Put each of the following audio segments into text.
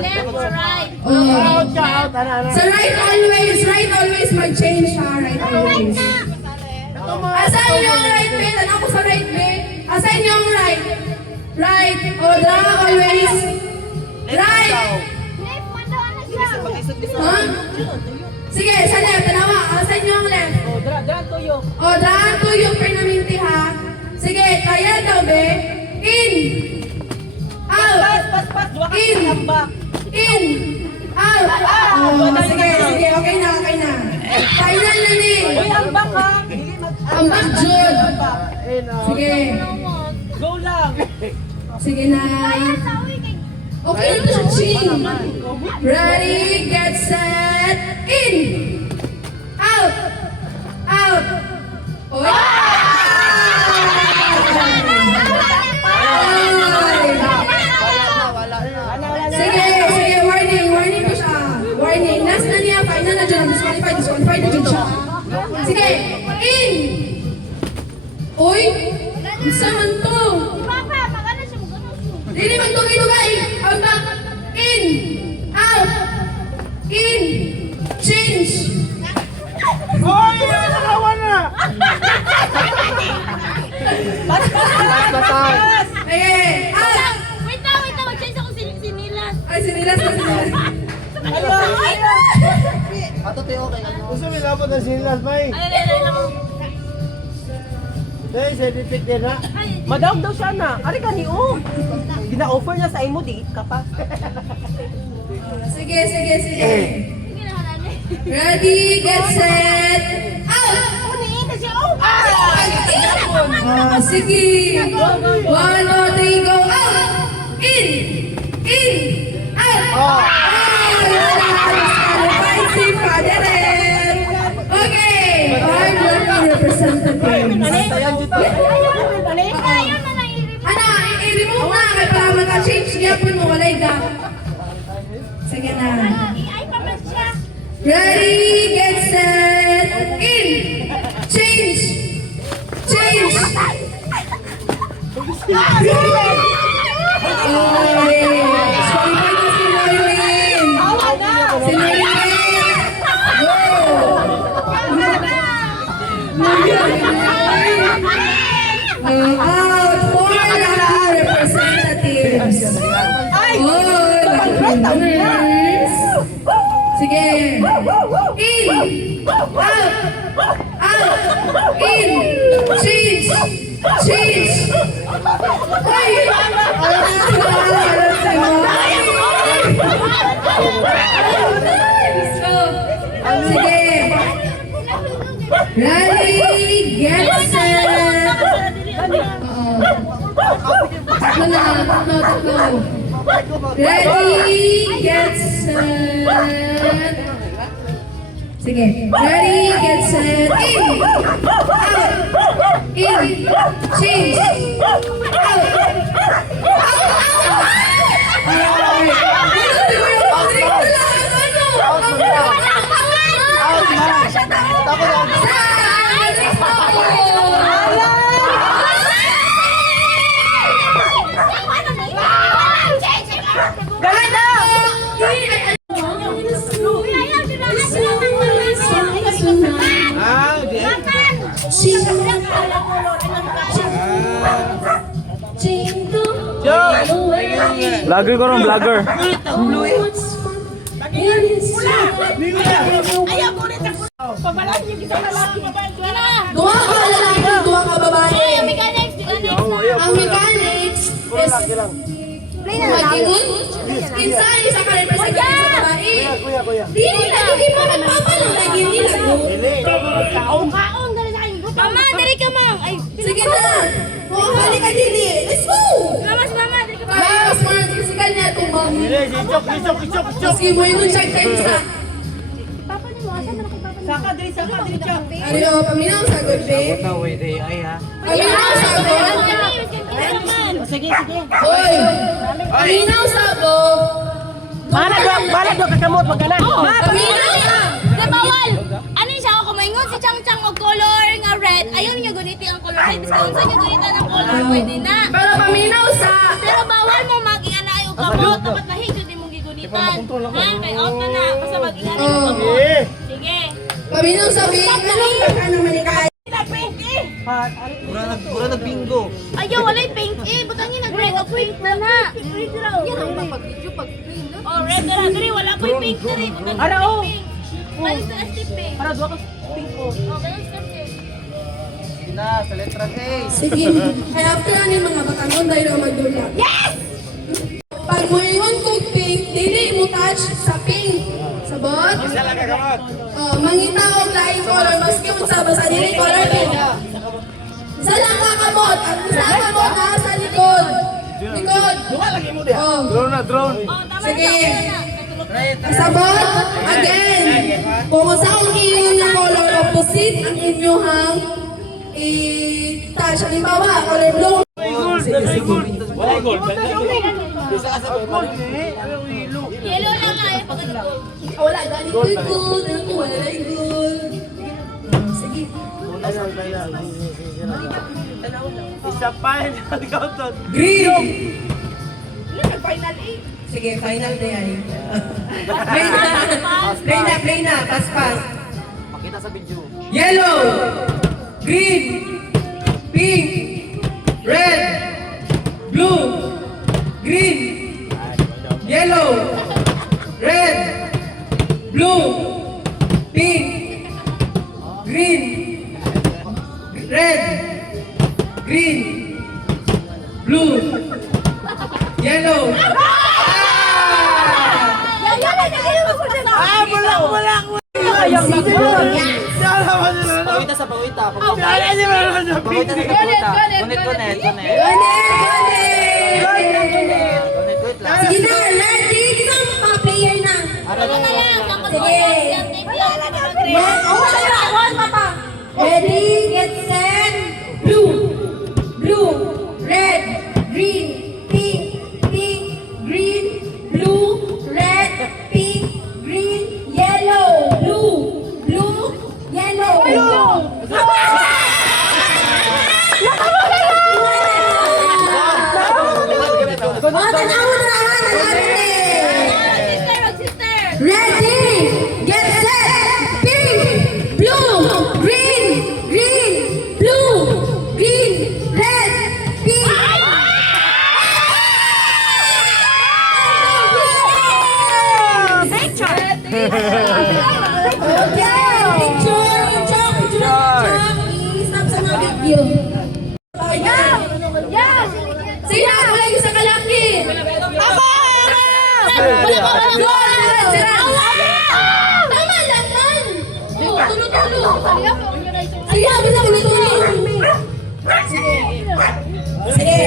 left or right. Sa right always mag-change ha, right always. Asan yung right bed? Ano ko sa right bed? Asan yung right? Right. O, dra always. Right. Left, mandaan na siya. Ha? Sige, sa left. Tanawa. Asan yung left? Oh, dran tuyo. O, daan tuyo permanente ha. Sige, kaya daw be. In. Out. Pas. Dua ka In. tambak. In. Out. Oh, sige. Okay na. Final na ni. Uy, ambak ha. Ang bagjod. Sige. Go lang. Sige na. Okay na to, Ching. Ready, get set, in. Out. Oy. Sige, warning ko siya. Warning, last na niya, final na dyan, disqualified na dyan siya. Sige, in. Uy, saan to? Papa, magana siya, magana siya. Dili magtugay-tugay. Ang back, in. Out. In. Change. Oy! Nakawa na! Sige, out. Wait lang, mag-change ako sinilas. Ay, sinilas. Gusto mo labot ng sinlas, may? Ay, Dahil sa detect din ha? Madam daw siya na. Ari ka ni O. Gina-offer niya sa imo, di ka pa. Sige. Ready, get set, out. Sige. 1, 2, 3, go, out. In. Out. Si Father. Okay. I'm working representative. Ano, i-remove na kay para maka-change niya po mo walay ka. Sige na. Ready, get set, in. Change. Disqualified na si Maylin. Si Maylin. Out for our representatives. Winners. Sige. In. Out. In. Change. Ay! Sige. Ready, get set. Tatlo. Ready, get set. Sige. Ready, get set. In. Out. In. Change. Vlogger ko rin, vlogger. Dua ka lalaki, dua ka babae. Ang mechanics Ang mechanics is magigun. Isa ka representative sa babae. Kuya. Dili lagi mo magpapalo lagi nila ko. kaon dali sa akin. Mama, dali ka ma'am. Ay, Sige na. Hali ka dili. Let's go. mama, dali ka. Mas mga physical niya itong mom. Ichok. Maski mo yun check time sa. Papa ni mo, asa man papa ni? Saka diri siya. Ano, paminaw sa good babe. Paminaw sa good. Sige. Oy. Paminaw sa go. Bala do kakamot magana. Paminaw sa. Di bawal. Ano siya ako kumaingon si Chang Chang og color nga red. Ayaw niyo guniti ang color red. Discount sa niyo gunita ng color pwede na. Pero paminaw sa. Pero bawal mo mag-ianay og kamot dapat mahigod imong gigunita. Ha? Kay out na. Basta mag-ingat Oh. yung mo. Eh. Sige. Paminong sabihin, anong baka naman ikaw? Pura nag-bingo. Ayaw, walay pink eh. Butang niya nag-red o pink na na. Yan ang Pag-video, pag-green, no? Oh, red na. Dari, wala ko yung pink na rin. Butang Ara, niya oh. pink. Balik sa ST pink. Para duwa ka pink po. Oh, ganun sa pink. Sige na, sa letra A. Sige. Ay, after ano yung mga batangon, dahil na magdula. Yes! Pag mo yun kung pink, dili mo touch sa pink. Sabot? Mangita o laing color, maski kung sa basa dili color pink. Isa lang kakamot. Ang isa kamot na sa likod. Likod. Oh. Drone na, drone. Oh, tama Sige. na. Sabot? Again. Kung sa kung iyon na color opposite ang inyong i-touch. Halimbawa, color blue. Wala gold. Yellow lang nga eh. Pagkatapos ko. Wala, ganito yung good. Ano ko, wala yung good. Sige. Isa pa yun. Ikaw to. Green! Sige, final day ay. Play na, pas. Pakita sa video. Yellow, green, pink, red, blue, green, yellow, red, blue, pink, green, red, green, blue, yellow. Pagwita sa pagwita. Wala niya meron sa Pagwita sa pagwita. Gunit. Gunit lang. Sige na, ready? Isang mga player na. Ano na lang. Tapos Sige. yung tape yan. Ready, get set, blue, blue, red, green, pink, pink, green, blue, red, pink, green, yellow, blue, blue, yellow, blue. Sister. Ready, get set, pink, blue, green, blue, green, red, pink. Okay, picture. I-snap sa mga video. Sino ang huling sa kalaki? Tama lang man. Tulo-tulo. Sige, basta tulo-tulo. Sige.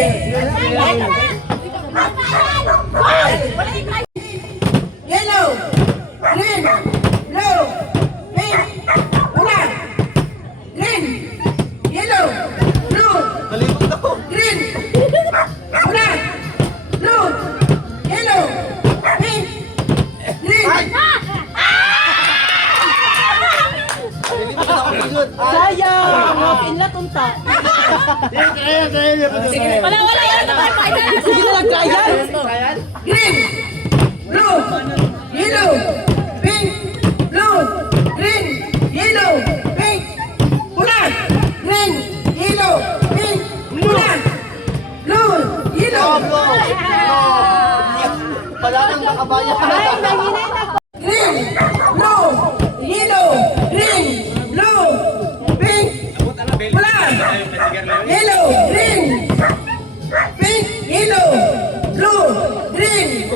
Yellow, green, blue, pink, pula, green, yellow, blue, green, pula, blue, yellow, pink, green. Sayang! Pinla tunta. Kaya niya. Wala yan. Sige na lang, kaya. Green, blue, yellow, pink, blue, green, yellow, pink, pula, green, yellow, pink, pula, blue, yellow. Pala kang nakabayan. Green, blue, yellow, green, blue, pink, pula, yellow, green, pink, yellow, blue, green,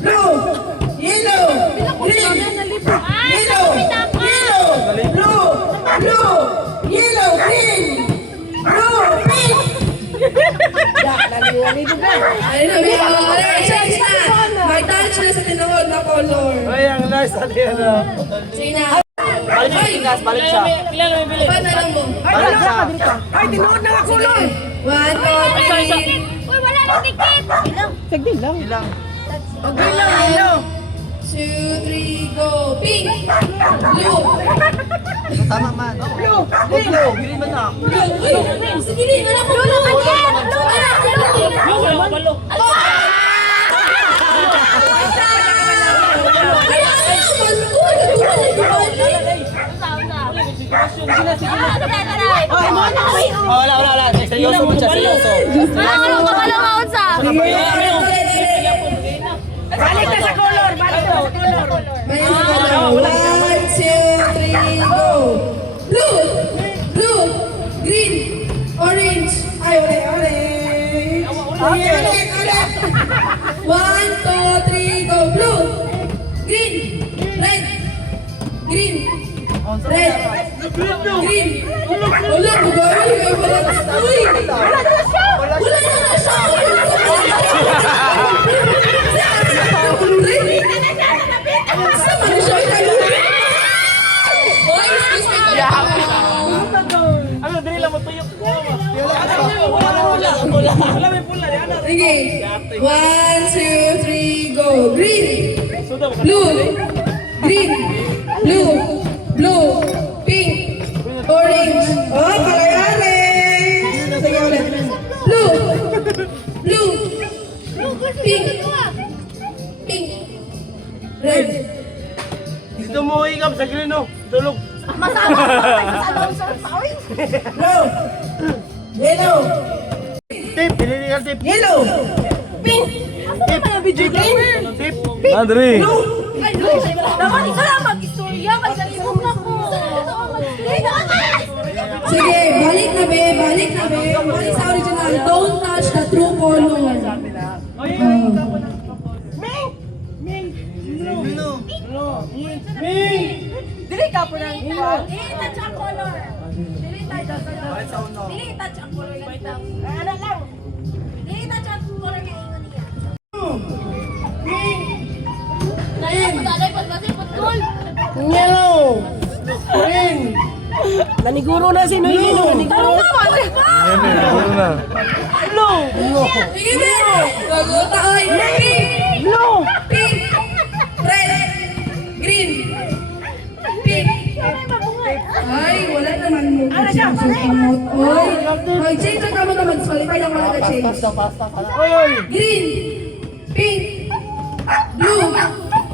blue, yellow, green, yellow, blue, yellow, green, blue, pink. May touch na sa tinuod na color. Ay, ang nice at yan. Sige na. Balik siya, Tigas. Balik siya. Paano lang mo? Balik siya. Ay, tinuod na nga color. 1, 2, 3. Uy, wala nang dikit. Sagdi lang. Ilang. Okay lang, yellow. 2, 3, go. Pink. Blue. Tama man. Blue. Green ba na? Blue. Uy, sige din. Wala ko. Blue naman yan. Blue naman. Wala ko balo. Wala. Seryoso mo siya, seryoso. Ano ka pala maunsa? Balik na sa color! Balik na sa color! May color. 1, 2, 3, go! Blue! Blue! Green! Orange! Ay, orange! Ulit! 1, 2, 3, go! Blue! Green! Red! Green! Red! Green! Wala, bugay! Uy! Wala na siya! Wala na siya! Sama na siya! Boy, excuse me! Ano, dali lang mo tuyok. Sige. 1, 2, 3, go. Green. Blue. Green. Blue. Blue. Pink. Orange. Oh, kalayari. Sige ulit. Blue. Blue. Pink. Pink. Red. Gusto mo ikam sa green, no? Tulog. Blue. Yellow. Tip, pinili ka tip. Yellow. Pink. Tip. Andre. Dapat ikaw lang mag-istorya kasi nalibog na ko. Sige, balik na be, balik na be. Balik sa original. Don't touch the true color. Dili ka po nang iwan. Dili touch ang color. Dili touch ang color. Dili touch ang color. Ano lang? Dili touch ang color kay ingon niya. Naya ko dalay pag kasi putol. Yellow. Green. Naniguro na si Noy Nino. Naniguro. Sige, be. Baguta, oy. Pink. Blue! Pink. Red. Green. Pink. Ay, wala naman mo. Oy. Oy, change ang kamot naman. Solipay lang wala na change. Oy. Green. Pink. Blue.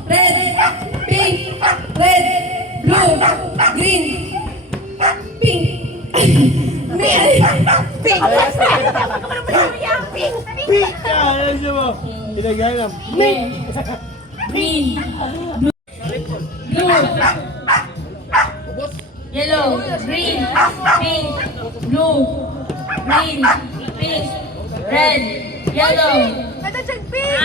Red. Pink. Red. Blue. Green. Pink. Pink. Pink. Ano siya mo? Pinaghanap. Green. Blue. Yellow. Green. Pink. Blue. Green. Pink. Red. Yellow. Ada cek pink.